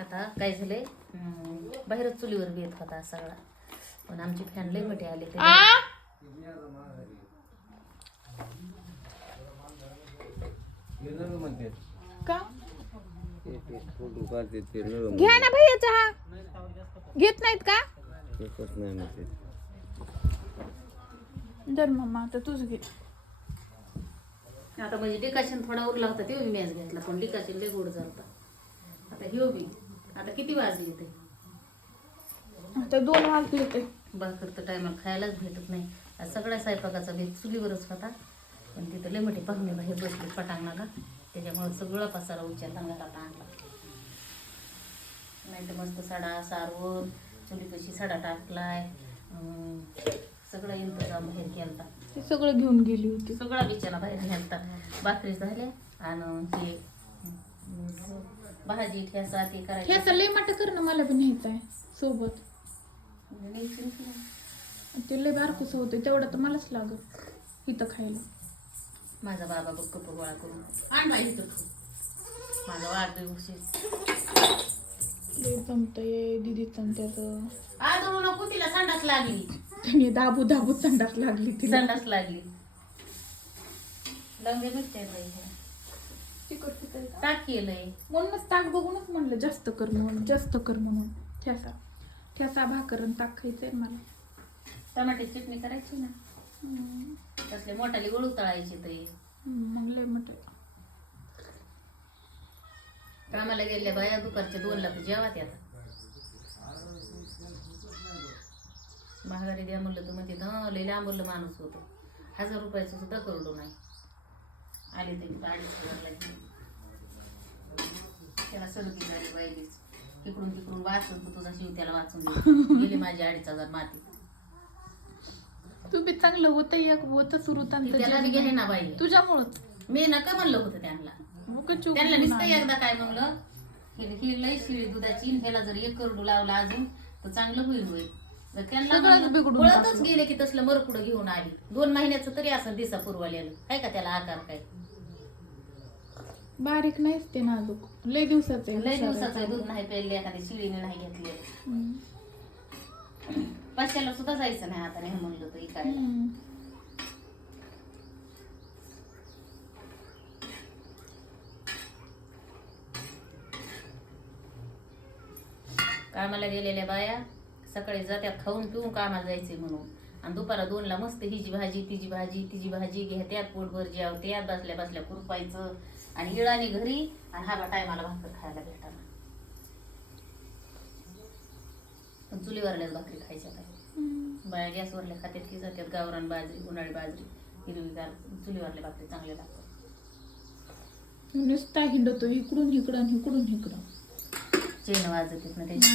आता काय झालंय, बाहेरच चुलीवर बेत होता सगळा, पण आमची फॅन लय मोठे आले ते का घ्या ना भैया चहा घेत नाहीत का दर मम्मा आता तुझ घे. आता म्हणजे डिकाशन थोडा उरला होता ते मी मॅच घेतला, पण डिकाशन लय गोड झालता. आता ह्यो बी आता किती वाजले ते आता 2 वाजले ते भाकर तर टायमाला खायलाच भेटत नाही. आज सगळ्या स्वयंपाकाचा बेत चुलीवरच होता, पण तिथं लय मोठे पाहुणे बाहेर बसले पटांगणाला, त्याच्यामुळे सगळं पसारा उचलला घरात आणला. नाही तर मस्त सडा सारवून चुलीपाशी सडा टाकलाय, सगळं इंतजाम बाहेर केलता. ते सगळं घेऊन गेली होती. सगळा बिचारा बाहेर नेलता. भाकरी झाल्या आणि हे भाजी ठेसा ते करायचं. ठेसा लय मोठं कर ना, मला पण न्यायचं आहे सोबत. ते लय बारकूस होतं तेवढं तर मलाच लागत इथं खायला. माझा बाबा बघ कप गोळा करून आण बाई इथं खाऊ. माझा वाढदिवस लय जमतंय दीदी त्याचं. आदळू नको, तिला संडास लागली. त्याने दाबू दाबू संडास लागली तिला. संडास लागली. लंगे मिरच्या बाई ताक केलंय म्हणूनच ताक बघूनच म्हणलं जास्त कर म्हणून, जास्त कर म्हणून. ठेसा ठेसा भाकर आणि ताक खायचंय मला. टमाट्याची चटणी करायची ना, तसले मोठाले गळू तळायचे ते मग लय मोठं. कामाला गेल्या बाया दुपारच्या 2ला तर जेवा त्यात. महागारी द्या म्हणलं तर म्हणते लय लांबलं माणूस होतो. 1000 रुपयाचं सुद्धा करडो नाही. आले ते 2,500 लागले. त्याला सर्दी झाली बाईलीच. तिकडून तिकडून वाचून तुझा शिव त्याला वाचून गेले माझे 2,500 माती. तू बी चांगलं होतं एक होतं सुरू त्याला बी गेले ना बाई तुझ्यामुळं. मी नका म्हणलं होतं त्यांना. त्यांना नुसतं एकदा काय म्हणलं, ही लय शिळी दुधाची, ह्याला जर 1 करडू लावला अजून तर चांगलं होईल. तर त्यांना वळतच गेले की तसलं मरकुडं घेऊन आली. 2 महिन्याचं तरी असं दिसा पुरवालेलं आहे का त्याला आकार काय. बारीक नाहीच ते नाजूक, लय दिवसाचं लय दिवसाचं दूध नाही प्यायले, एखाद्या शिळीने नाही घेतले. पाचशेला सुद्धा जायचं नाही आता नाही म्हणलं तर इकायला. कामाला गेलेल्या बाया सकाळी जात्यात खाऊन पिऊन कामाला जायचे म्हणून, आणि दुपारा 2ला मस्त हिची भाजी तिची भाजी तिची भाजी घेत्यात, पोटभर जेवत्यात, बसल्या बसल्या खुरपायचं आणि इळाने घरी, आणि हा टायमाला भाकर खायला भेटणार. पण चुलीवरल्याच भाकरी खायच्या काय बाया गॅसवरल्या खात्यात की जात्यात. गावरान बाजरी, उन्हाळी बाजरी, हिरवीगार चुलीवरल्या भाकरी चांगल्या लागतात. नुसता हिंडतो इकडून इकडं इकडून इकडं. चेन वाजत ना त्याची.